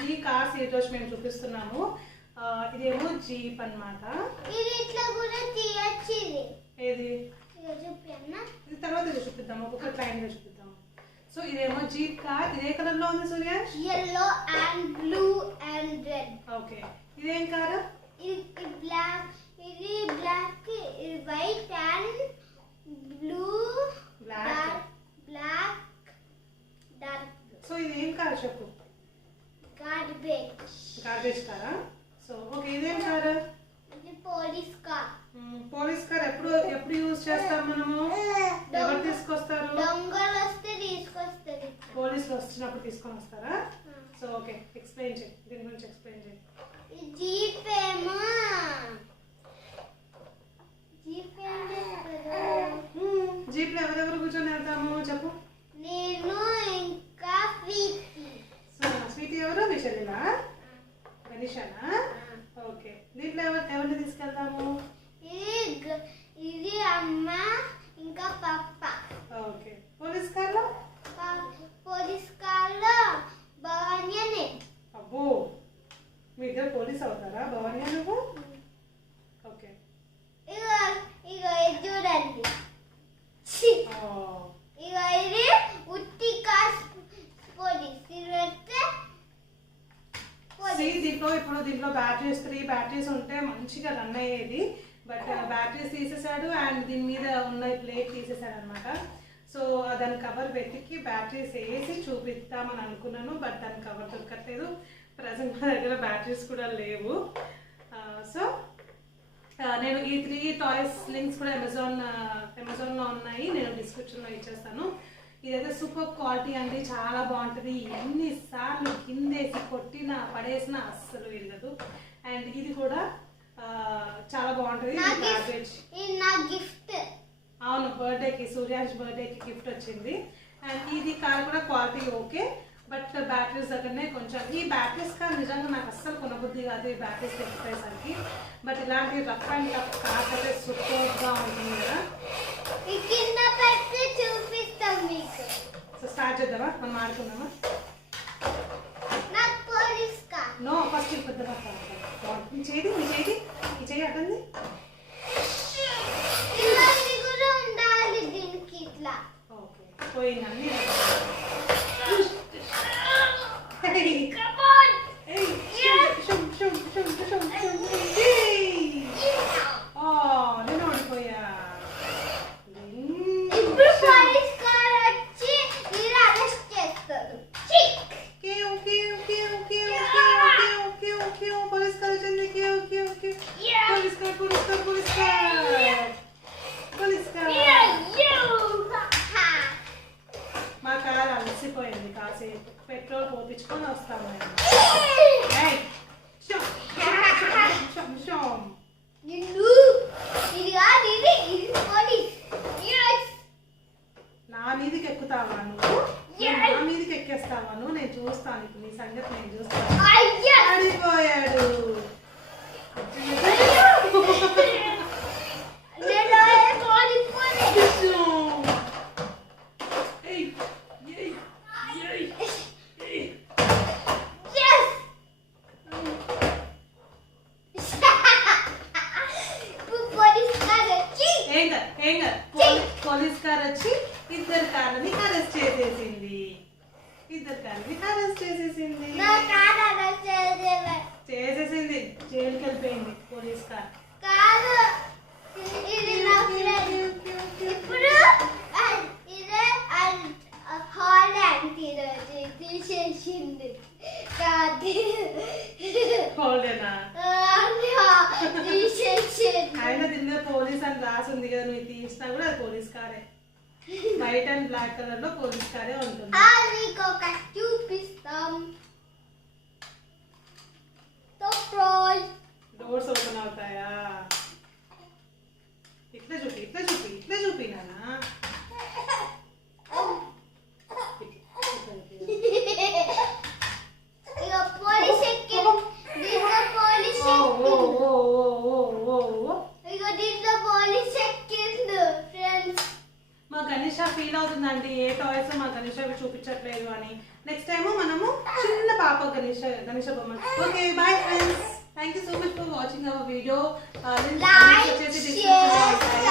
3 cars ఈ రోజు మేము చూపిస్తున్నాము. ఇదేమో జీప్ అన్నమాట. ఇది ఇట్లా కూడా తీయొచ్చు. ఏది చూపియన్నా, ఇది తర్వాత చూపిద్దాం, ఒక్కొక్క లైన్ గా చూపిద్దాం. సో ఇదేమో జీప్ కార్. ఇదే కలర్ లో ఉంది Suryash? yellow and blue and red. Okay, ఇదేం కారు? ఇది బ్లాక్, ఇది బ్లాక్, ఇది white and blue, black black dark. So ఇది ఏం కారు చెప్పు? గార్బేజ్ కారా? సో ఓకే, ఇదేం కారు? ఇది పోలీస్ కార్. పోలీస్ కార్ ఎప్పుడు యూజ్ చేస్తాం మనము? ఎవరు తీసుకొస్తారు? దొంగలు వస్తే తీసుకొస్తారు. పోలీసులు వచ్చినప్పుడు తీసుకొని వస్తారా? సో ఓకే, ఎక్స్ప్లెయిన్ చేయి, దీని గురించి ఎక్స్ప్లెయిన్ చేయి. జీప్ ఏమో జీప్ లో ఎవరెవరు కూర్చొని వెళ్తాము చెప్పు? నేను ఇంకా స్వీటీ. స్వీటీ ఎవరు? విషలినా? గణేషనా? ఓకే, దీంట్లో ఎవరిని తీసుకెళ్తాము? ఇది అమ్మ ఇంకా పప్ప. ఓకే, పోలీస్ కార్లో? పోలీస్ కార్లో భవాన్యనే. అబ్బో, మీ ఇద్దరు పోలీస్ అవుతారా? భవాన్య నువ్వు? ఓకే, ఇగో ఇది చూడండి. ఇగో ఇది ఉట్టి కాస్ పోలీస్. దీంట్లో బ్యాటరీస్ 3 బ్యాటరీస్ ఉంటే మంచిగా రన్ అయ్యేది. బట్ బ్యాటరీస్ తీసేసాడు అండ్ దీని మీద ఉన్న ప్లేట్ తీసేసాడు అనమాట. సో దాని కవర్ వెతికి బ్యాటరీస్ వేసి చూపిస్తామని అనుకున్నాను, బట్ దాని కవర్ దొరకట్లేదు. ప్రజెంట్ మా దగ్గర బ్యాటరీస్ కూడా లేవు. సో నేను ఈ 3 టాయ్స్ లింక్స్ కూడా అమెజాన్లో ఉన్నాయి, నేను డిస్క్రిప్షన్లో ఇచ్చేస్తాను. ఇదైతే సూపర్ క్వాలిటీ అండి, చాలా బాగుంటుంది. ఎన్నిసార్లు కిందేసి కొట్టినా పడేసినా అస్సలు విరగదు. అండ్ ఇది కూడా చాలా బాగుంటుంది. నా గిఫ్ట్. అవును, బర్త్డేకి, సూర్యాష్ బర్త్డేకి గిఫ్ట్ వచ్చింది. అండ్ ఇది కార్ కూడా క్వాలిటీ ఓకే, బట్ బ్యాటరీస్ దగ్గరనే కొంచెం ఈ బ్యాటరీస్ కార్ నిజంగా నాకు అస్సలు కొనబుద్ధి కాదు ఈ బ్యాటరీస్ తెచ్చిపోయేసరికి. బట్ ఇలాంటి రఫ్ అండ్ టఫ్ కార్స్ అయితే సూపర్గా ఉంటుంది కదా. సో స్టార్ట్ చేద్దామా? మనం ఆడుకుందామా? నో, ఫస్ట్ పెద్దగా ఈ చేయి అడ్డంది. ఓకే, పోయింది అన్ని. నేను ఓడిపోయా. మా కారు అలసిపోయింది, కాసేపు పెట్రోల్ పోపించుకొని వస్తాము. నా మీదకి ఎక్కుతావా నువ్వు? నా మీదకి ఎక్కేస్తావా నువ్వు? నేను చూస్తాను ఇప్పుడు నీ సంగతి, నేను చూస్తాను. పడిపోయాడు. పోలీస్ కార్ వచ్చి ఇద్దరు కార్లని అరెస్ట్ చేసేసింది. చేసేసింది, జైలుకి వెళ్ళిపోయింది పోలీస్ కార్. ఆయన దీని పోలీస్ అని రాసి ఉంది కదా, నువ్వు తీసినా కూడా అది పోలీస్ కారే. వైట్ అండ్ బ్లాక్ కలర్ లో పోలీస్ కారే ఉంటుంది. డోర్స్ ఓపెన్ అవుతాయా? ఇట్లా చూపి నాన్న. మా గణేష ఫీల్ అవుతుందండి ఏ టాయ్స్ మా గణేష చూపించట్లేదు అని. నెక్స్ట్ టైం మనము చిన్న పాప గణేష బొమ్మ. Okay bye friends, thank you so much for watching our video. Like, share.